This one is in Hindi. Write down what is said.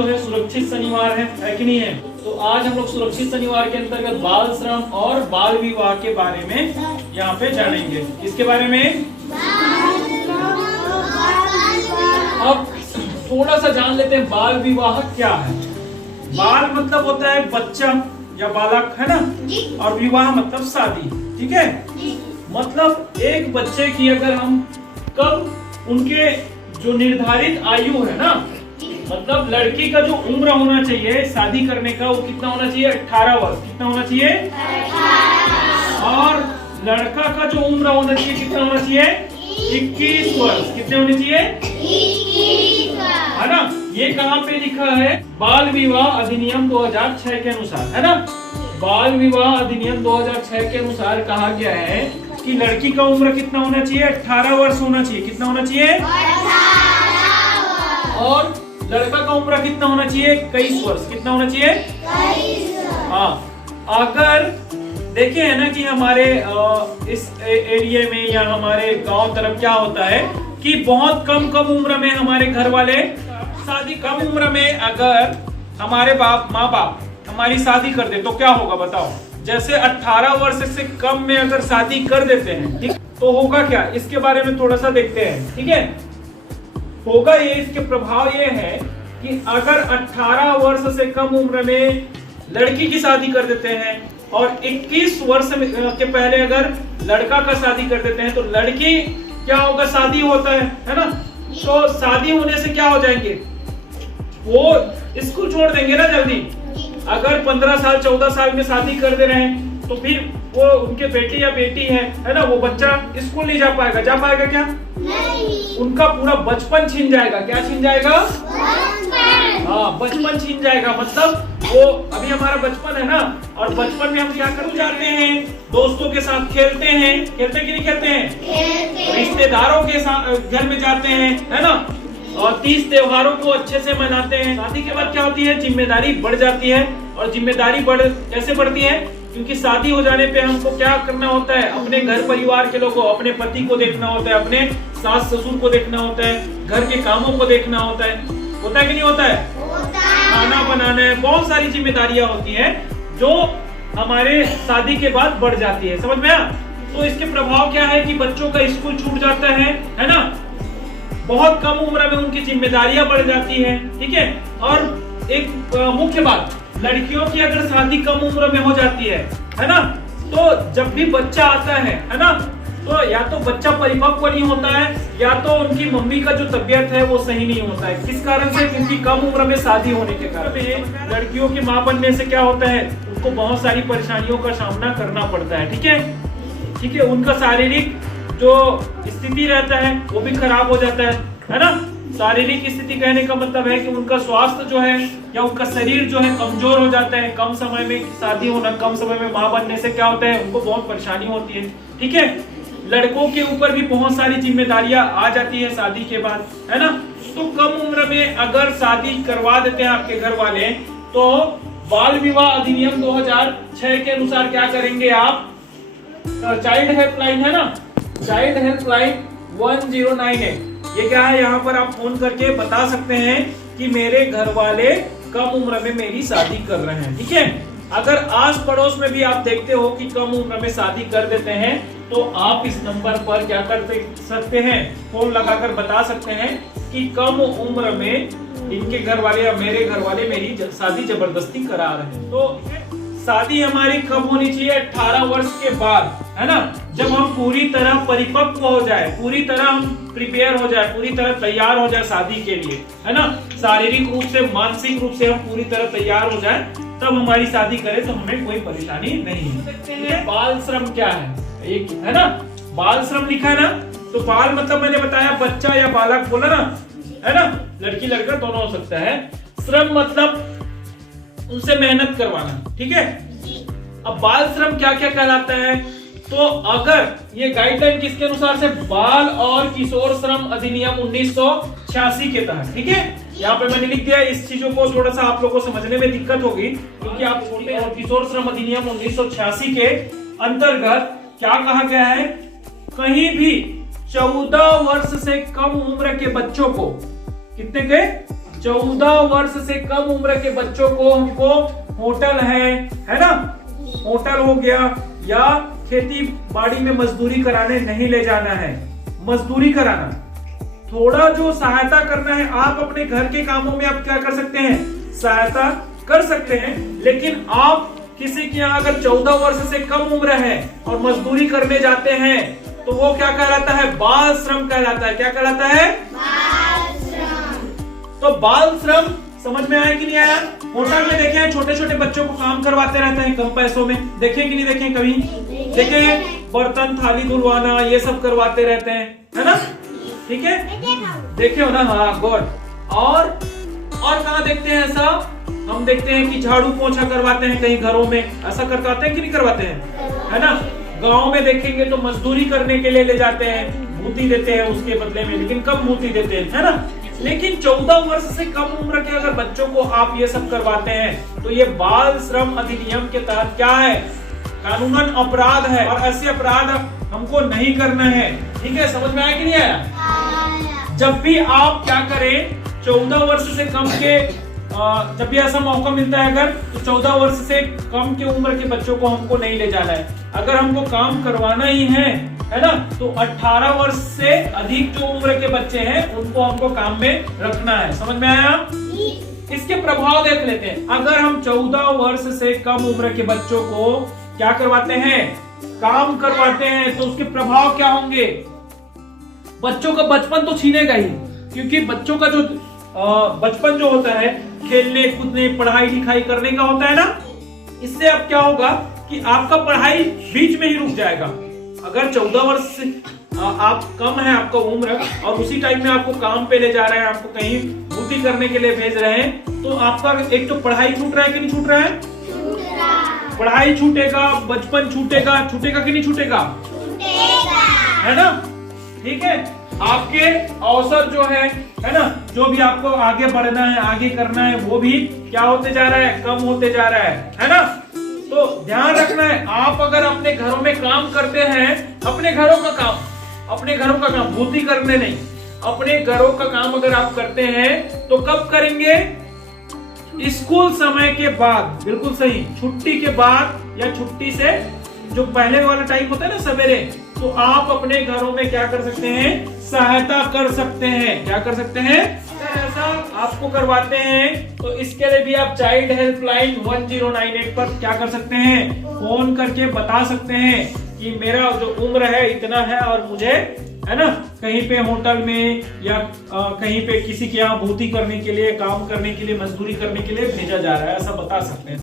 जो है सुरक्षित शनिवार है कि नहीं है? तो आज हम लोग सुरक्षित शनिवार के अंतर्गत बाल श्रम और बाल विवाह के बारे में यहाँ पे जानेंगे। इसके बारे में अब थोड़ा सा जान लेते हैं बाल विवाह क्या है। बाल मतलब होता है बच्चा या बालक, है ना, और विवाह मतलब शादी। ठीक है, मतलब एक बच्चे की अगर हम कब उनके जो निर्धारित आयु है ना, मतलब लड़की का जो उम्र होना चाहिए शादी करने का वो कितना होना चाहिए? 18 वर्ष। कितना होना चाहिए? 18। और लड़का का जो उम्र होना चाहिए कितना होना चाहिए? 21 वर्ष। कितने होने चाहिए? 21, है ना। ये कहाँ पे लिखा है? बाल विवाह अधिनियम 2006 के अनुसार, है ना। बाल विवाह अधिनियम 2006 के अनुसार कहा गया है कि लड़की का उम्र कितना होना चाहिए? 18 वर्ष होना चाहिए। कितना होना चाहिए? 18। और लड़का का उम्र कितना होना चाहिए? 21 वर्ष। कितना होना चाहिए? 21। हाँ, अगर देखे है ना कि हमारे इस एरिया में या हमारे गांव तरफ क्या होता है कि बहुत कम उम्र में हमारे घर वाले शादी, कम उम्र में अगर हमारे माँ बाप हमारी शादी कर दे तो क्या होगा बताओ? जैसे 18 वर्ष से कम में अगर शादी कर देते हैं, ठीक, तो होगा क्या? इसके बारे में थोड़ा सा देखते हैं। ठीक है, होगा ये, इसके प्रभाव ये है कि अगर 18 वर्ष से कम उम्र में लड़की की शादी कर देते हैं और 21 वर्ष के पहले अगर लड़का का शादी कर देते हैं तो लड़की क्या होगा? शादी होता है ना। तो शादी होने से क्या हो जाएंगे? वो स्कूल छोड़ देंगे ना जल्दी। अगर 15 साल 14 साल में शादी कर दे रहे हैं तो फिर वो उनके बेटी या बेटी है ना, वो बच्चा स्कूल नहीं जा पाएगा। जा पाएगा क्या? नहीं। उनका पूरा बचपन छीन जाएगा। क्या छीन जाएगा? हाँ, बचपन छीन जाएगा। मतलब वो अभी हमारा बचपन है ना, और बचपन में हम क्या करते जाते हैं? दोस्तों के साथ खेलते हैं। खेलते कि नहीं खेलते हैं? रिश्तेदारों के साथ घर में जाते हैं, है ना, और 30 त्योहारों को अच्छे से मनाते हैं। शादी के बाद क्या होती है? जिम्मेदारी बढ़ जाती है। और जिम्मेदारी कैसे बढ़ती है? क्योंकि शादी हो जाने पे हमको क्या करना होता है? अपने घर परिवार के लोगों, अपने पति को देखना होता है, अपने सास ससुर को देखना होता है, घर के कामों को देखना होता है कि नहीं होता है? खाना बनाना है, बहुत सारी जिम्मेदारियां होती हैं जो हमारे शादी के बाद बढ़ जाती है। समझ में आया? तो इसके प्रभाव क्या है कि बच्चों का स्कूल छूट जाता है ना, बहुत कम उम्र में उनकी जिम्मेदारियां बढ़ जाती है। ठीक है, और एक मुख्य बात, लड़कियों की अगर शादी कम उम्र में हो जाती है ना, तो जब भी बच्चा आता है ना, तो या तो बच्चा परिपक्व नहीं होता है या तो उनकी मम्मी का जो तबीयत है वो सही नहीं होता है। किस कारण से? क्योंकि कम उम्र में शादी होने के कारण। लड़कियों की मां बनने से क्या होता है? उनको बहुत सारी परेशानियों का सामना करना पड़ता है। ठीक है, उनका शारीरिक जो स्थिति रहता है वो भी खराब हो जाता है ना। शारीरिक स्थिति कहने का मतलब है कि उनका स्वास्थ्य जो है या उनका शरीर जो है कमजोर हो जाता है। कम समय में शादी होना, कम समय में मां बनने से क्या होता है? उनको बहुत परेशानी होती है। ठीक है, लड़कों के ऊपर भी बहुत सारी जिम्मेदारियां आ जाती है शादी के बाद, है ना। तो कम उम्र में अगर शादी करवा देते हैं आपके घर वाले तो बाल विवाह अधिनियम 2006 के अनुसार क्या करेंगे आप? चाइल्ड हेल्पलाइन है ना, चाइल्ड हेल्पलाइन 109 है। ये क्या है? यहाँ पर आप फोन करके बता सकते हैं कि मेरे घर वाले कम उम्र में मेरी शादी कर रहे हैं। ठीक है, अगर आस पड़ोस में भी आप देखते हो कि कम उम्र में शादी कर देते हैं तो आप इस नंबर पर क्या कर सकते हैं? फोन लगाकर बता सकते हैं कि कम उम्र में इनके घर वाले या मेरे घर वाले मेरी शादी जबरदस्ती करा रहे हैं। तो शादी हमारी कब होनी चाहिए? 18 वर्ष के बाद, है ना, जब हम पूरी तरह परिपक्व हो जाए, पूरी तरह हम प्रिपेयर हो जाए, पूरी तरह तैयार हो जाए शादी के लिए, है ना। शारीरिक रूप से, मानसिक रूप से हम पूरी तरह तैयार हो जाए तब हमारी शादी करें तो हमें कोई परेशानी नहीं है। बाल श्रम क्या है? एक है ना, बाल श्रम लिखा है ना, तो बाल मतलब मैंने बताया बच्चा या बालक बोला ना, है ना, लड़की लड़का दोनों हो सकता है। श्रम मतलब उनसे मेहनत करवाना। ठीक है, अब बाल श्रम क्या क्या कहलाता है? तो अगर ये गाइडलाइन किसके अनुसार से? बाल और किशोर श्रम अधिनियम 1986 के तहत। ठीक है, यहाँ पे मैंने लिख दिया। इस चीजों को थोड़ा सा आप लोगों को समझने में दिक्कत होगी क्योंकि आप छोटे और किशोर श्रम अधिनियम 1986 के अंतर्गत क्या कहा गया है? कहीं भी 14 वर्ष से कम उम्र के बच्चों को, कितने के? 14 वर्ष से कम उम्र के बच्चों को हमको होटल है ना, होटल हो गया या खेती बाड़ी में मजदूरी कराने नहीं ले जाना है। मजदूरी कराना, थोड़ा जो सहायता करना है, आप अपने घर के कामों में आप क्या कर सकते हैं, सहायता कर सकते हैं। लेकिन आप किसी के यहाँ अगर 14 वर्ष से कम उम्र है और मजदूरी करने जाते हैं तो वो क्या कहलाता है, बाल श्रम कहलाता है। क्या कहलाता है, बाल श्रम। तो बाल श्रम समझ में आया कि नहीं आया? होटल में देखे हैं छोटे छोटे बच्चों को काम करवाते रहते हैं कम पैसों में, देखे कि नहीं देखे कभी? देखे, बर्तन थाली धुलवाना ये सब करवाते रहते हैं, है ना? ठीक है, देखे हो ना? हाँ, गुड। और कहाँ देखते हैं ऐसा? हम देखते हैं कि झाड़ू पोछा करवाते हैं कहीं घरों में, ऐसा करवाते हैं कि नहीं करवाते हैं, है ना? गांव में देखेंगे तो मजदूरी करने के लिए ले जाते हैं, भूती देते हैं उसके बदले में, लेकिन कम भूती देते हैं, है ना? लेकिन 14 वर्ष से कम उम्र के अगर बच्चों को आप ये सब करवाते हैं तो ये बाल श्रम अधिनियम के तहत क्या है, कानूनन अपराध है, और ऐसे अपराध हमको नहीं करना है। ठीक है, समझ में आया कि नहीं आया? जब भी आप क्या करें, 14 वर्ष से कम के जब भी ऐसा मौका मिलता है अगर, तो 14 वर्ष से कम की उम्र के बच्चों को हमको नहीं ले जाना है। अगर हमको काम करवाना ही है ना, तो 18 वर्ष से अधिक जो उम्र के बच्चे हैं उनको हमको काम में रखना है। समझ में आया? इसके प्रभाव देख लेते हैं। अगर हम 14 वर्ष से कम उम्र के बच्चों को क्या करवाते हैं, काम करवाते हैं, तो उसके प्रभाव क्या होंगे? बच्चों का बचपन तो छीनेगा ही, क्योंकि बच्चों का जो बचपन जो होता है खेलने कूदने पढ़ाई लिखाई करने का होता है ना, इससे अब क्या होगा कि आपका पढ़ाई बीच में ही रुक जाएगा। अगर 14 वर्ष से आप कम है आपका उम्र और उसी टाइम में आपको काम पे ले जा रहे हैं, आपको कहीं भूती करने के लिए भेज रहे हैं, तो आपका एक तो पढ़ाई छूट रहा है कि नहीं छूट रहा है? पढ़ाई छूटेगा, बचपन छूटेगा, छूटेगा कि नहीं छूटेगा? है ना? ठीक है, आपके अवसर जो है ना, जो भी आपको आगे बढ़ना है, आगे करना है, वो भी क्या होते जा रहा है, कम होते जा रहा है ना? तो ध्यान रखना है, आप अगर अपने घरों में काम करते हैं, अपने घरों का काम भूती करने नहीं, अपने घरों का काम अगर आप करते हैं तो कब करेंगे? स्कूल समय के बाद, बिल्कुल सही, छुट्टी के बाद या छुट्टी से जो पहले वाला टाइम होता है ना सवेरे, तो आप अपने घरों में क्या कर सकते हैं, सहायता कर सकते हैं। क्या कर सकते हैं? ऐसा आपको करवाते हैं तो इसके लिए भी आप चाइल्ड हेल्पलाइन 1098 पर क्या कर सकते हैं, फोन करके बता सकते हैं कि मेरा जो उम्र है इतना है और मुझे, है ना, कहीं पे होटल में या कहीं पे किसी के यहाँ भूती करने के लिए, काम करने के लिए, मजदूरी करने के लिए भेजा जा रहा है, ऐसा बता सकते हैं।